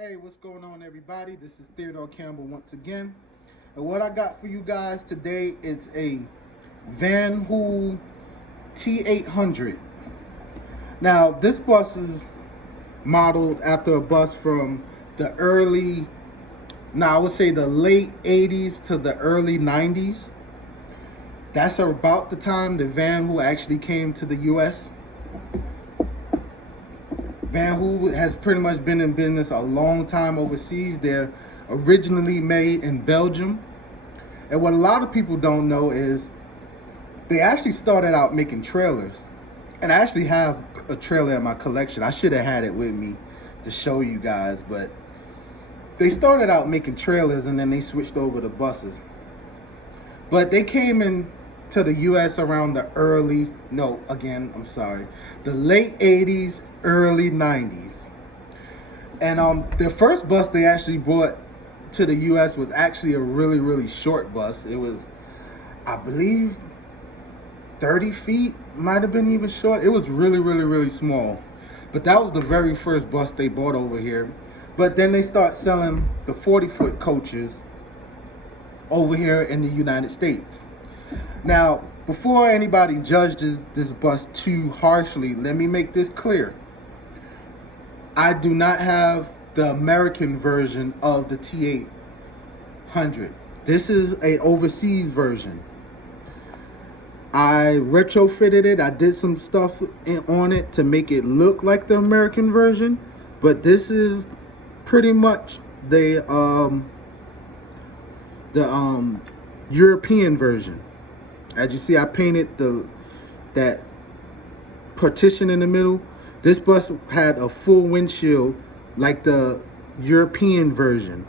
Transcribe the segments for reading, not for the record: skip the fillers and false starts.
Hey, what's going on, everybody? This is Theodore Campbell once again. And what I got for you guys today is a Vanhool T800. Now, this bus is modeled after a bus from the I would say the late 80s to the early 90s. That's about the time that Vanhool actually came to the US. Vanhool has pretty much been in business a long time overseas. They're originally made in Belgium. And what a lot of people don't know is they actually started out making trailers. And I actually have a trailer in my collection. I should have had it with me to show you guys, but they started out making trailers and then they switched over to buses. But they came in to the US around the the late 80s, early 90s. And the first bus they actually brought to the US was actually a really short bus. It was, I believe, 30 feet, might have been even short. It was really small. But that was the very first bus they bought over here. But then they start selling the 40-foot coaches over here in the United States. Now, before anybody judges this bus too harshly, let me make this clear. I do not have the American version of the T800. This is an overseas version. I retrofitted it. I did some stuff on it to make it look like the American version, but this is pretty much the European version. As you see, I painted that partition in the middle. This bus had a full windshield like the European version.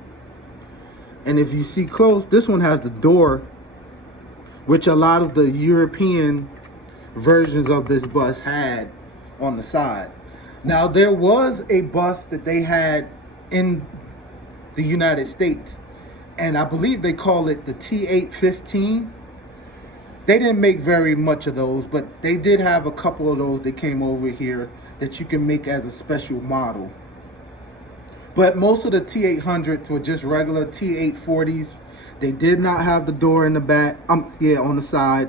And if you see close, this one has the door, which a lot of the European versions of this bus had on the side. Now, there was a bus that they had in the United States, and I believe they call it the T815. They didn't make very much of those, but they did have a couple of those that came over here that you can make as a special model. But most of the T800s were just regular T840s. They did not have the door in the back, on the side.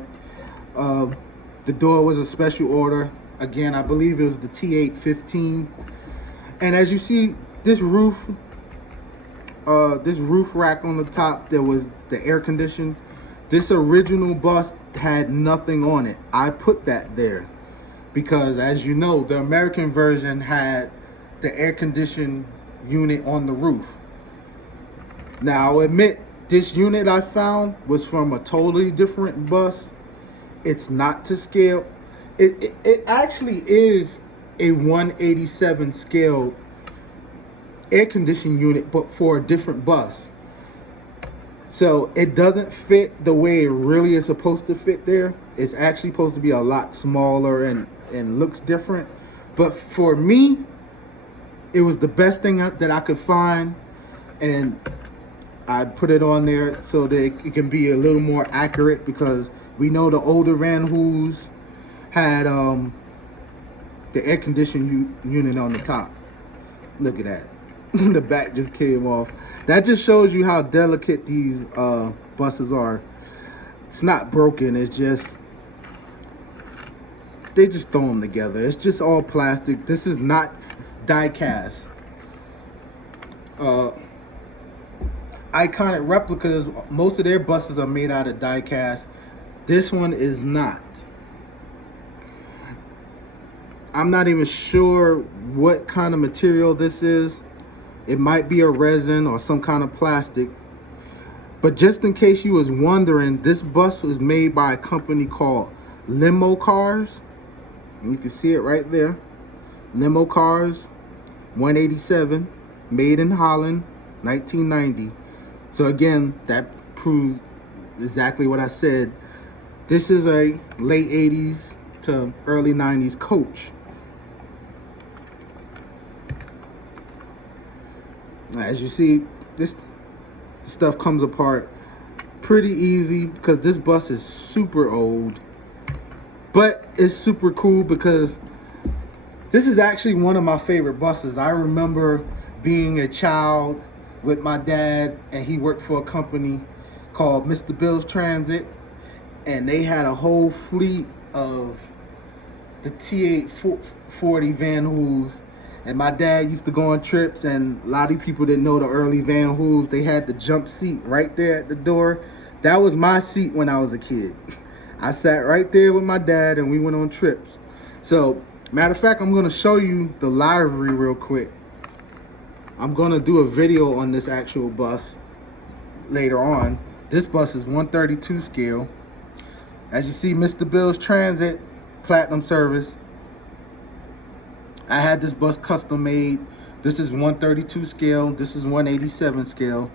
The door was a special order. Again, I believe it was the T815. And as you see, this roof rack on the top, there was the air condition. This original bus had nothing on it. I put that there because, as you know, the American version had the air conditioned unit on the roof. Now, I'll admit, this unit I found was from a totally different bus. It's not to scale. It actually is a 187 scale air conditioning unit, but for a different bus. So it doesn't fit the way it really is supposed to fit there. It's actually supposed to be a lot smaller and looks different. But for me, it was the best thing that I could find, and I put it on there so that it can be a little more accurate, because we know the older Vanhools had the air conditioning unit on the top. Look at that. The back just came off. That just shows you how delicate these buses are. It's not broken. It's just, they just throw them together. It's just all plastic. This is not die cast. Iconic replicas, most of their buses are made out of die cast. This one is not. I'm not even sure what kind of material this is. It might be a resin or some kind of plastic. But just in case you was wondering, this bus was made by a company called Limocars. You can see it right there. Limocars 187, made in Holland, 1990. So again, that proves exactly what I said. This is a late 80s to early 90s coach. As you see, this stuff comes apart pretty easy because this bus is super old. But it's super cool because this is actually one of my favorite buses. I remember being a child with my dad, and he worked for a company called Mr. Bill's Transit, and they had a whole fleet of the T800 Vanhools. And my dad used to go on trips, and a lot of people didn't know the early Vanhools, they had the jump seat right there at the door. That was my seat when I was a kid. I sat right there with my dad, and we went on trips. So, matter of fact, I'm going to show you the livery real quick. I'm going to do a video on this actual bus later on. This bus is 132 scale. As you see, Mr. Bill's Transit, Platinum Service. I had this bus custom made. This is 132 scale. This is 187 scale.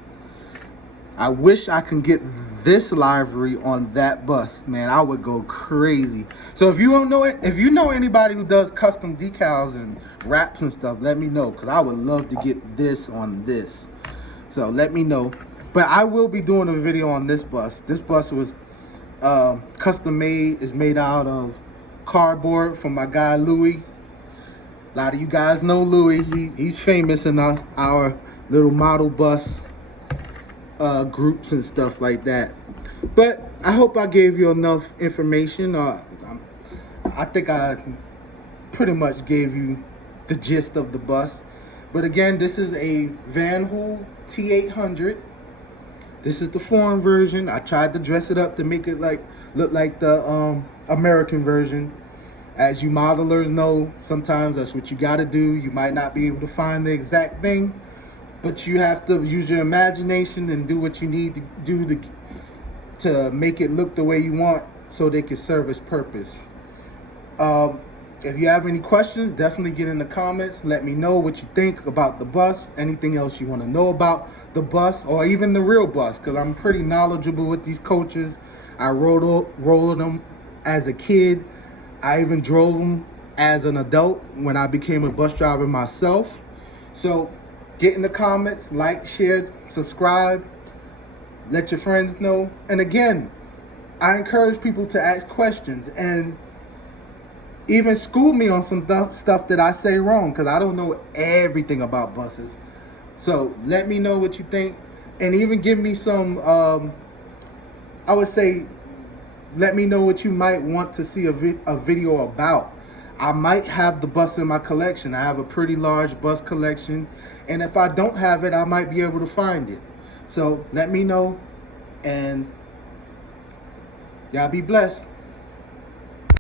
I wish I could get this livery on that bus. Man, I would go crazy. So if you don't know it, if you know anybody who does custom decals and wraps and stuff, let me know, because I would love to get this on this. So let me know. But I will be doing a video on this bus. This bus was custom made. Is made out of cardboard from my guy Louis. A lot of you guys know Louis. He's famous in our little model bus groups and stuff like that. But I hope I gave you enough information. I think I pretty much gave you the gist of the bus. But again, this is a Vanhool T800. This is the foreign version. I tried to dress it up to make it look like the American version. As you modelers know, sometimes that's what you got to do. You might not be able to find the exact thing, but you have to use your imagination and do what you need to do to make it look the way you want, so they can serve its purpose. If you have any questions, definitely get in the comments. Let me know what you think about the bus, anything else you want to know about the bus, or even the real bus, because I'm pretty knowledgeable with these coaches. I rode them as a kid. I even drove them as an adult when I became a bus driver myself. So get in the comments, like, share, subscribe, let your friends know. And again, I encourage people to ask questions and even school me on some stuff that I say wrong, because I don't know everything about buses. So let me know what you think, and even give me some, I would say, let me know what you might want to see a video about. I might have the bus in my collection. I have a pretty large bus collection, and if I don't have it, I might be able to find it. So let me know, and y'all be blessed.